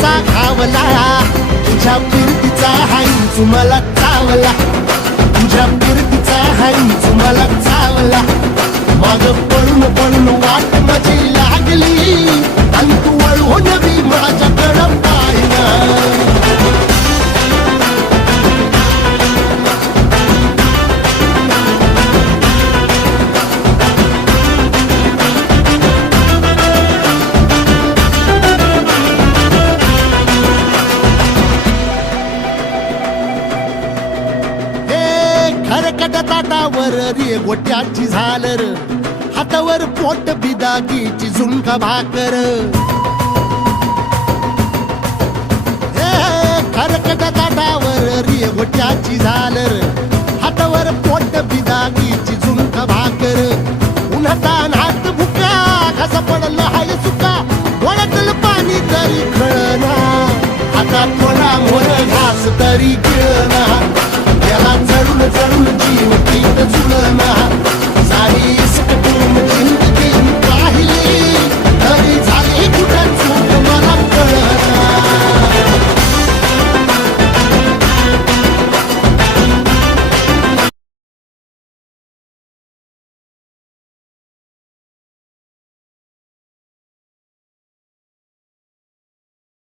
कसा घावला, तुझ्या फिरतीचा हाईच मला चावला, तुझ्या फिरतीचा हाईच मला चावला. माग पळून पळून वाट माझी लागली आणि तू वळून बी माझ्याकडं पाहिना. खरकट ताटावर रे गोट्याची झालर, हातावर पोट बिदागीची झुणका भाकर. खरकट ताटावर रे गोट्याची झालर, हातावर पोट बिदागीची झुणका भाकर. उन्हातान हात भुका, कसा पडलं हाय सुका, डोळ्यातलं पाणी तरी कळना, आता थोडा मोर घास तरी गिळ